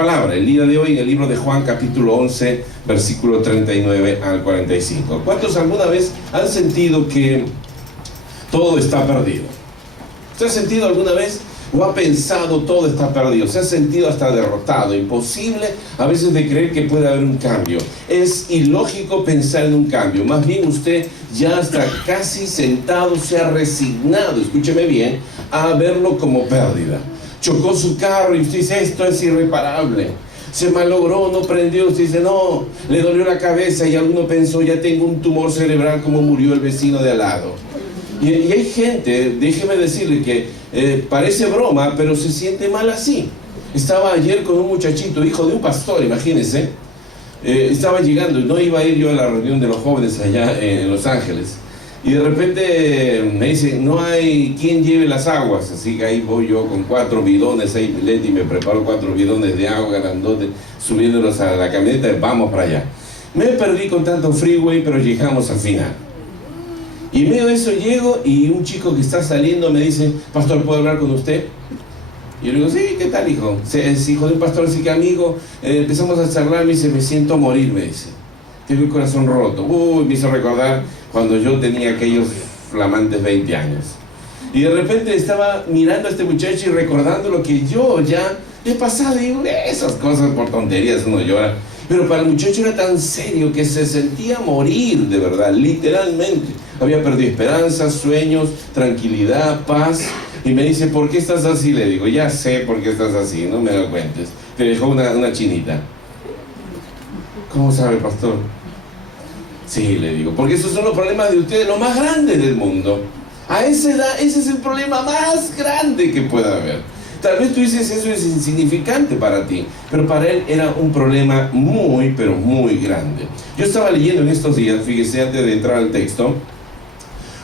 palabra el día de hoy en el libro de Juan, capítulo 11, versículo 39 al 45. ¿Cuántos alguna vez han sentido que todo está perdido? ¿Usted ha sentido alguna vez o ha pensado todo está perdido? ¿Se ha sentido hasta derrotado? Imposible a veces de creer que puede haber un cambio. Es ilógico pensar en un cambio. Más bien usted ya está casi sentado, se ha resignado, escúcheme bien, a verlo como pérdida. Chocó su carro y usted dice, esto es irreparable. Se malogró, no prendió, usted dice, no, le dolió la cabeza y alguno pensó, ya tengo un tumor cerebral como murió el vecino de al lado. Y hay gente, déjeme decirle que parece broma, pero se siente mal así. Estaba ayer con un muchachito, hijo de un pastor, imagínense. Estaba llegando y no iba a ir yo a la reunión de los jóvenes allá en Los Ángeles. Y de repente me dice, no hay quien lleve las aguas. Así que ahí voy yo con 4 bidones, ahí Leti me preparó 4 bidones de agua grandote, subiéndolos a la camioneta y vamos para allá. Me perdí con tanto freeway, pero llegamos al final. Y en medio de eso llego y un chico que está saliendo me dice, pastor, ¿puedo hablar con usted? Y yo le digo, sí, ¿qué tal, hijo? Es hijo de un pastor, así que amigo. Empezamos a charlar, me dice, me siento morir, me dice. Tengo el corazón roto. Me hizo recordar cuando yo tenía aquellos flamantes 20 años. Y de repente estaba mirando a este muchacho y recordando lo que yo ya he pasado. Y digo, esas cosas por tonterías uno llora. Pero para el muchacho era tan serio que se sentía morir de verdad, literalmente. Había perdido esperanzas, sueños, tranquilidad, paz. Y me dice, ¿por qué estás así? Le digo, ya sé por qué estás así, no me lo cuentes. Te dejó una chinita. ¿Cómo sabe, pastor? Sí, le digo, porque esos son los problemas de ustedes, los más grandes del mundo. A esa edad, ese es el problema más grande que pueda haber. Tal vez tú dices, eso es insignificante para ti, pero para él era un problema muy, pero muy grande. Yo estaba leyendo en estos días, fíjese, antes de entrar al texto,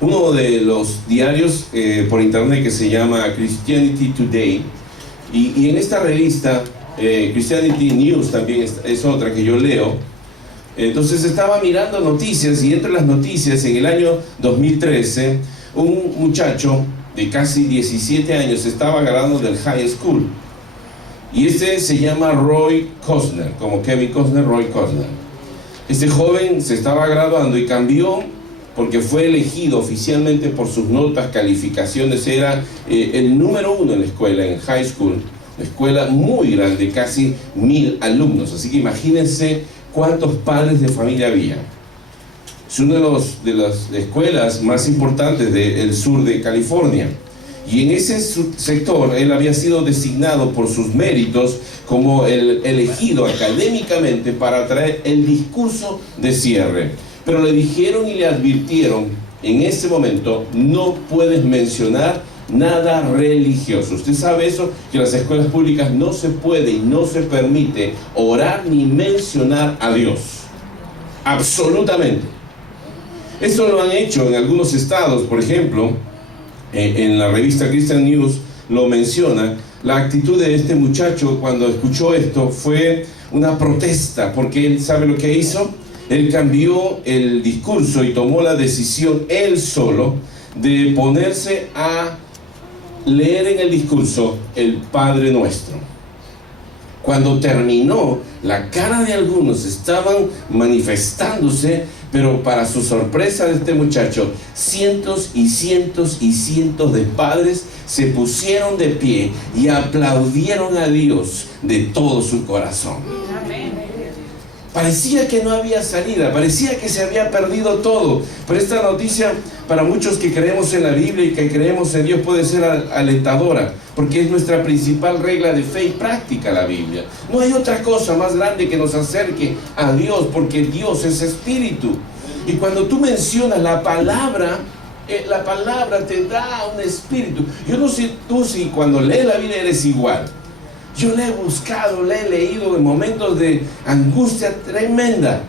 uno de los diarios por internet que se llama Christianity Today, y en esta revista, Christianity News también es otra que yo leo. Entonces estaba mirando noticias, y entre las noticias, en el año 2013, un muchacho de casi 17 años estaba graduando del high school, y este se llama Roy Cosner, como Kevin Costner, Roy Cosner. Este joven se estaba graduando y cambió porque fue elegido oficialmente por sus notas, calificaciones. Era el número 1 en la escuela, en high school, una escuela muy grande, casi 1000 alumnos. Así que imagínense cuántos padres de familia había. Es una de las escuelas más importantes del sur de California. Y en ese sector él había sido designado por sus méritos como el elegido académicamente para traer el discurso de cierre. Pero le dijeron y le advirtieron, en ese momento no puedes mencionar nada religioso. Usted sabe eso, que en las escuelas públicas no se puede y no se permite orar ni mencionar a Dios. Absolutamente. Esto lo han hecho en algunos estados, por ejemplo, en la revista Christian News lo menciona. La actitud de este muchacho cuando escuchó esto fue una protesta, porque él sabe lo que hizo. Él cambió el discurso y tomó la decisión él solo de ponerse a leer en el discurso el Padre Nuestro. Cuando terminó, la cara de algunos estaban manifestándose, pero para su sorpresa de este muchacho, cientos y cientos y cientos de padres se pusieron de pie y aplaudieron a Dios de todo su corazón. Parecía que no había salida, parecía que se había perdido todo. Pero esta noticia, para muchos que creemos en la Biblia y que creemos en Dios, puede ser alentadora, porque es nuestra principal regla de fe y práctica, la Biblia. No hay otra cosa más grande que nos acerque a Dios, porque Dios es espíritu. Y cuando tú mencionas la palabra te da un espíritu. Yo no sé tú si cuando lees la Biblia eres igual. Yo la he buscado, la he leído en momentos de angustia tremenda.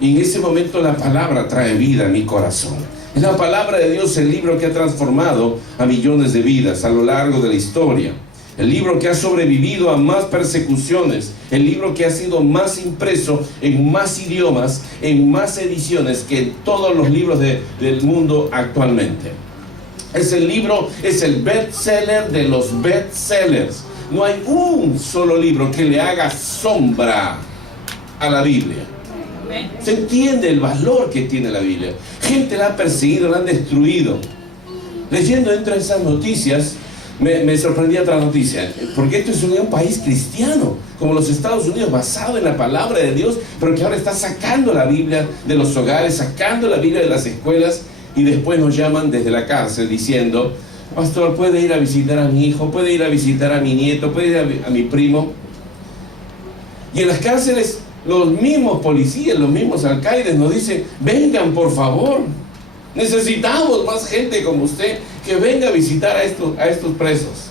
Y en ese momento la palabra trae vida a mi corazón. Es la palabra de Dios, el libro que ha transformado a millones de vidas a lo largo de la historia. El libro que ha sobrevivido a más persecuciones. El libro que ha sido más impreso en más idiomas, en más ediciones que todos los libros del mundo actualmente. Es el libro, es el bestseller de los bestsellers. no hay un solo libro que le haga sombra a la Biblia. Se entiende el valor que tiene la Biblia. Gente la ha perseguido, la han destruido. Leyendo entre esas noticias, me sorprendía otra noticia, porque esto es un país cristiano, como los Estados Unidos, basado en la palabra de Dios, pero que ahora está sacando la Biblia de los hogares, sacando la Biblia de las escuelas, y después nos llaman desde la cárcel diciendo: pastor, puede ir a visitar a mi hijo, puede ir a visitar a mi nieto, puede ir a mi primo. Y en las cárceles los mismos policías, los mismos alcaides nos dicen: vengan por favor, necesitamos más gente como usted que venga a visitar a estos presos.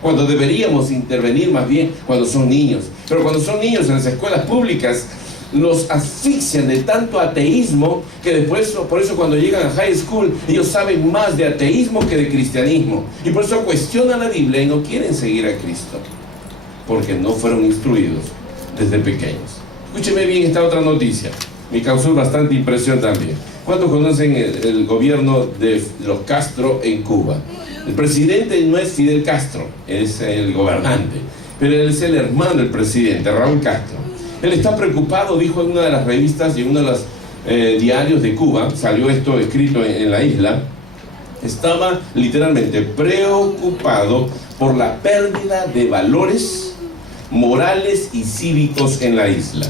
Cuando deberíamos intervenir más bien cuando son niños. Pero cuando son niños en las escuelas públicas, los asfixian de tanto ateísmo que después, por eso cuando llegan a high school, ellos saben más de ateísmo que de cristianismo. Y por eso cuestionan la Biblia y no quieren seguir a Cristo, porque no fueron instruidos desde pequeños. Escúcheme bien esta otra noticia. Me causó bastante impresión también. ¿Cuántos conocen el gobierno de los Castro en Cuba? El presidente no es Fidel Castro, es el gobernante, pero él es el hermano del presidente, Raúl Castro. Él está preocupado, dijo en una de las revistas y en uno de los diarios de Cuba, salió esto escrito en la isla, estaba literalmente preocupado por la pérdida de valores morales y cívicos en la isla.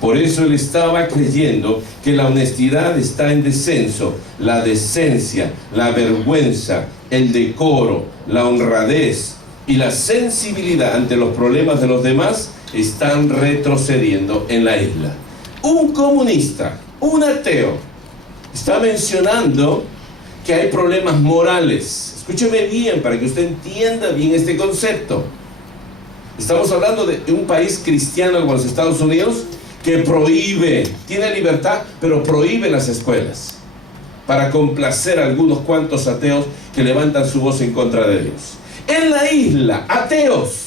Por eso él estaba creyendo que la honestidad está en descenso, la decencia, la vergüenza, el decoro, la honradez y la sensibilidad ante los problemas de los demás están retrocediendo en la isla. Un comunista, un ateo, está mencionando que hay problemas morales. Escúcheme bien para que usted entienda bien este concepto. Estamos hablando de un país cristiano como los Estados Unidos, que prohíbe, tiene libertad, pero prohíbe las escuelas para complacer a algunos cuantos ateos que levantan su voz en contra de Dios. En la isla, ateos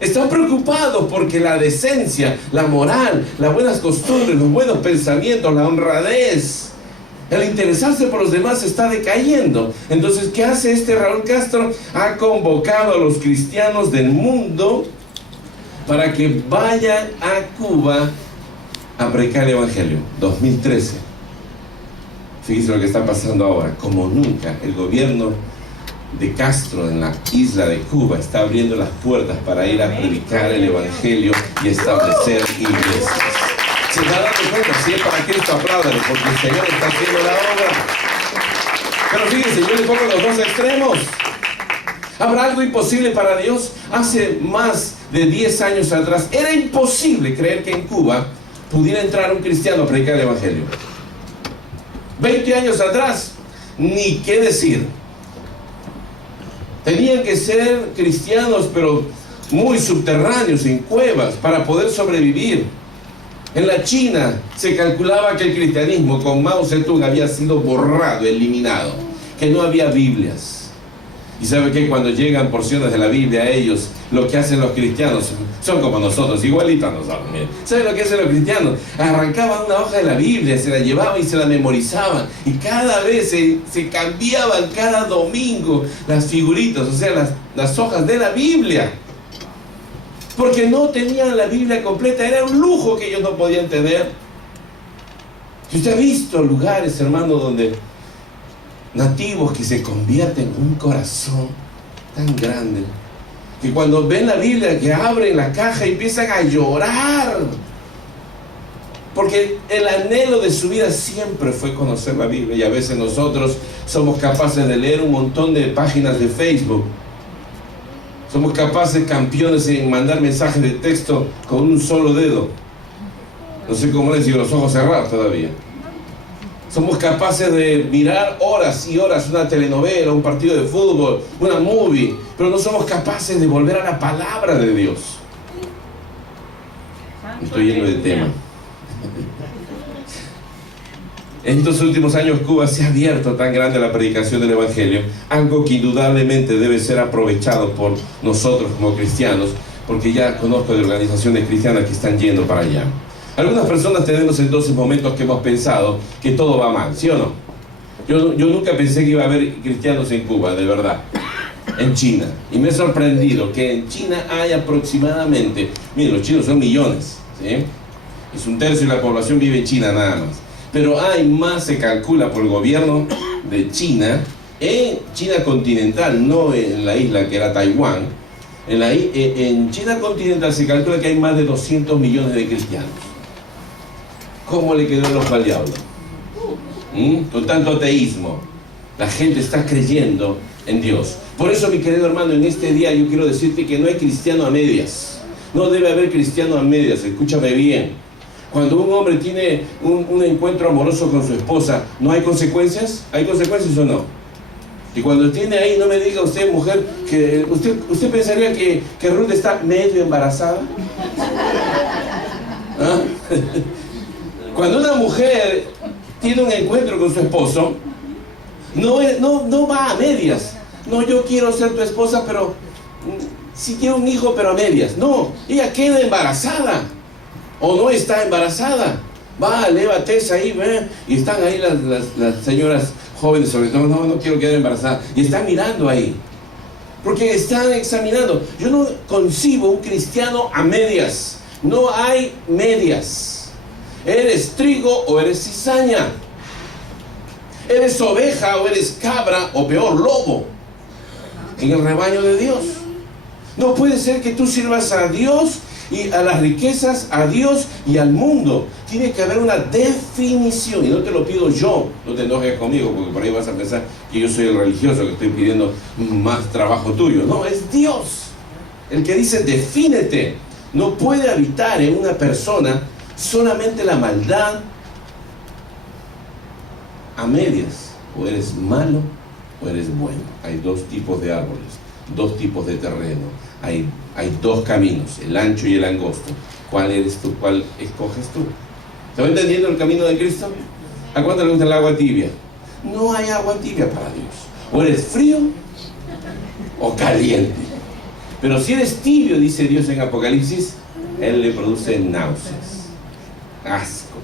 están preocupados porque la decencia, la moral, las buenas costumbres, los buenos pensamientos, la honradez, el interesarse por los demás está decayendo. Entonces, ¿qué hace este Raúl Castro? Ha convocado a los cristianos del mundo para que vayan a Cuba a predicar el Evangelio. 2013. Fíjense lo que está pasando ahora. Como nunca, el gobierno de Castro en la isla de Cuba está abriendo las puertas para ir a predicar el Evangelio y establecer iglesias. ¿Se está dando cuenta? Si es para Cristo, apláudalo, porque el Señor está haciendo la obra. Pero fíjense, yo le pongo los dos extremos. ¿Habrá algo imposible para Dios? Hace más de 10 años atrás era imposible creer que en Cuba pudiera entrar un cristiano a predicar el Evangelio. 20 años atrás, ni qué decir. Tenían que ser cristianos, pero muy subterráneos, en cuevas, para poder sobrevivir. En la China se calculaba que el cristianismo con Mao Zedong había sido borrado, eliminado, que no había Biblias. Y sabe que cuando llegan porciones de la Biblia a ellos, lo que hacen los cristianos son como nosotros, igualitos a nosotros. ¿Sabe lo que hacen los cristianos? Arrancaban una hoja de la Biblia, se la llevaban y se la memorizaban. Y cada vez se cambiaban cada domingo las figuritas, o sea, las hojas de la Biblia. Porque no tenían la Biblia completa, era un lujo que ellos no podían tener. Si usted ha visto lugares, hermano, donde nativos que se convierten en un corazón tan grande que cuando ven la Biblia, que abren la caja y empiezan a llorar, porque el anhelo de su vida siempre fue conocer la Biblia. Y a veces nosotros somos capaces de leer un montón de páginas de Facebook, somos capaces, campeones, en mandar mensajes de texto con un solo dedo. No sé cómo les digo, los ojos cerrados todavía. Somos capaces de mirar horas y horas una telenovela, un partido de fútbol, una movie, pero no somos capaces de volver a la palabra de Dios. Estoy lleno de tema. En estos últimos años Cuba se ha abierto tan grande la predicación del Evangelio, algo que indudablemente debe ser aprovechado por nosotros como cristianos, porque ya conozco de organizaciones cristianas que están yendo para allá. Algunas personas tenemos entonces momentos que hemos pensado que todo va mal, ¿sí o no? Yo nunca pensé que iba a haber cristianos en Cuba, de verdad. en China. Y me he sorprendido que en China hay aproximadamente, miren, los chinos son millones, ¿sí? Es un tercio de la población vive en China nada más. Pero hay más, se calcula por el gobierno de China, en China continental, no en la isla que era Taiwán. En China continental se calcula que hay más de 200 millones de cristianos. ¿Cómo le quedó el ojo al diablo? Con tanto ateísmo, la gente está creyendo en Dios. Por eso, mi querido hermano, en este día yo quiero decirte que no hay cristiano a medias. No debe haber cristiano a medias, escúchame bien. Cuando un hombre tiene un encuentro amoroso con su esposa, ¿no hay consecuencias? ¿Hay consecuencias o no? Y cuando tiene ahí, no me diga usted, mujer, que usted pensaría que Ruth está medio embarazada. ¿Ah? Cuando una mujer tiene un encuentro con su esposo, no va a medias. No, yo quiero ser tu esposa, pero si quiero un hijo, pero a medias. No, ella queda embarazada o no está embarazada. Va, eleva tesa ahí, ve, y están ahí las señoras jóvenes, sobre todo, no quiero quedar embarazada, y están mirando ahí, porque están examinando. Yo no concibo un cristiano a medias. No hay medias. ¿Eres trigo o eres cizaña? ¿Eres oveja o eres cabra o peor, lobo en el rebaño de Dios? No puede ser que tú sirvas a Dios y a las riquezas, a Dios y al mundo. Tiene que haber una definición, y no te lo pido yo, no te enojes conmigo, porque por ahí vas a pensar que yo soy el religioso que estoy pidiendo más trabajo tuyo. No, es Dios el que dice defínete. No puede habitar en una persona solamente la maldad a medias. O eres malo o eres bueno. Hay dos tipos de árboles, dos tipos de terreno. Hay dos caminos, el ancho y el angosto. ¿Cuál eres tú? ¿Cuál escoges tú? ¿Se va entendiendo el camino de Cristo? ¿A cuánto le gusta el agua tibia? No hay agua tibia para Dios. O eres frío o caliente. Pero si eres tibio, dice Dios en Apocalipsis, Él le produce náuseas, asco.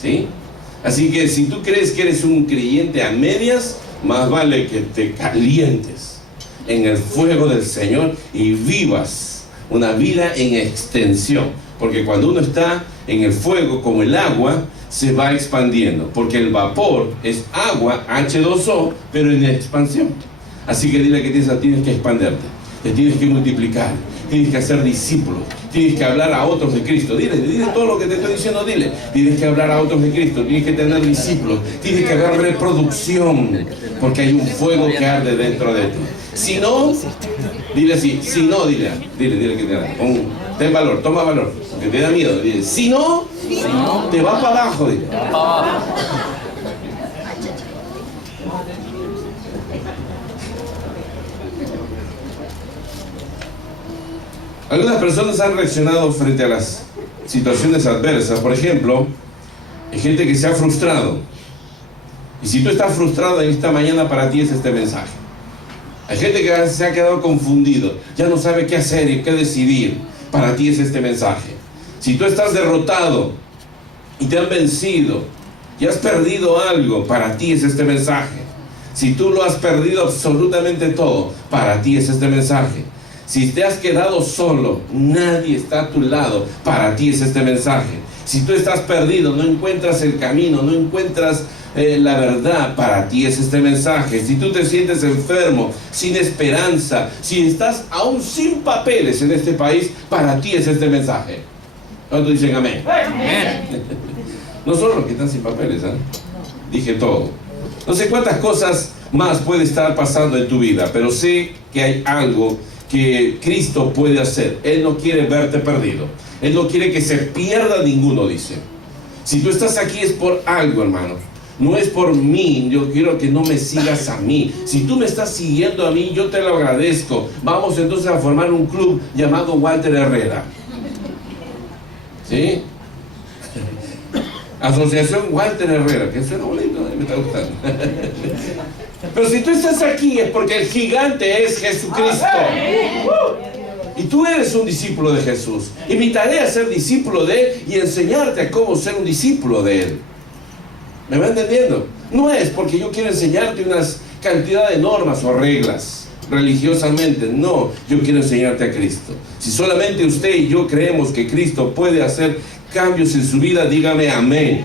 ¿Sí? Así que si tú crees que eres un creyente a medias, más vale que te calientes en el fuego del Señor y vivas una vida en extensión. Porque cuando uno está en el fuego como el agua, se va expandiendo. Porque el vapor es agua, H2O, pero en expansión. Así que dile que tienes que expanderte, te tienes que multiplicar, tienes que hacer discípulos, tienes que hablar a otros de Cristo. Dile todo lo que te estoy diciendo, dile. Tienes que hablar a otros de Cristo, tienes que tener discípulos, tienes que haber reproducción, porque hay un fuego que arde dentro de ti. Si no, dile así, si no, dile que te da. Ten valor, toma valor, porque te da miedo. Dile, si no, te va para abajo, dile. Algunas personas han reaccionado frente a las situaciones adversas. Por ejemplo, hay gente que se ha frustrado. Y si tú estás frustrado en esta mañana, para ti es este mensaje. Hay gente que se ha quedado confundido, ya no sabe qué hacer y qué decidir. Para ti es este mensaje. Si tú estás derrotado y te han vencido y has perdido algo, para ti es este mensaje. Si tú lo has perdido absolutamente todo, para ti es este mensaje. Si te has quedado solo, nadie está a tu lado, para ti es este mensaje. Si tú estás perdido, no encuentras el camino, no encuentras la verdad, para ti es este mensaje. Si tú te sientes enfermo, sin esperanza, si estás aún sin papeles en este país, para ti es este mensaje. ¿Cuántos dicen amén? Amén. No solo los que están sin papeles, ¿eh? Dije todo. No sé cuántas cosas más puede estar pasando en tu vida, pero sé que hay algo que Cristo puede hacer. Él no quiere verte perdido. Él no quiere que se pierda ninguno, dice. Si tú estás aquí es por algo, hermano. No es por mí. Yo quiero que no me sigas a mí. Si tú me estás siguiendo a mí, yo te lo agradezco. Vamos entonces a formar un club llamado Walter Herrera. ¿Sí? Asociación Walter Herrera, que suena bonito, me está gustando. Pero si tú estás aquí es porque el gigante es Jesucristo. Y tú eres un discípulo de Jesús. Y mi tarea es ser discípulo de Él y enseñarte a cómo ser un discípulo de Él. ¿Me va entendiendo? No es porque yo quiero enseñarte una cantidad de normas o reglas. religiosamente. No, yo quiero enseñarte a Cristo. Si solamente usted y yo creemos que Cristo puede hacer cambios en su vida, dígame amén.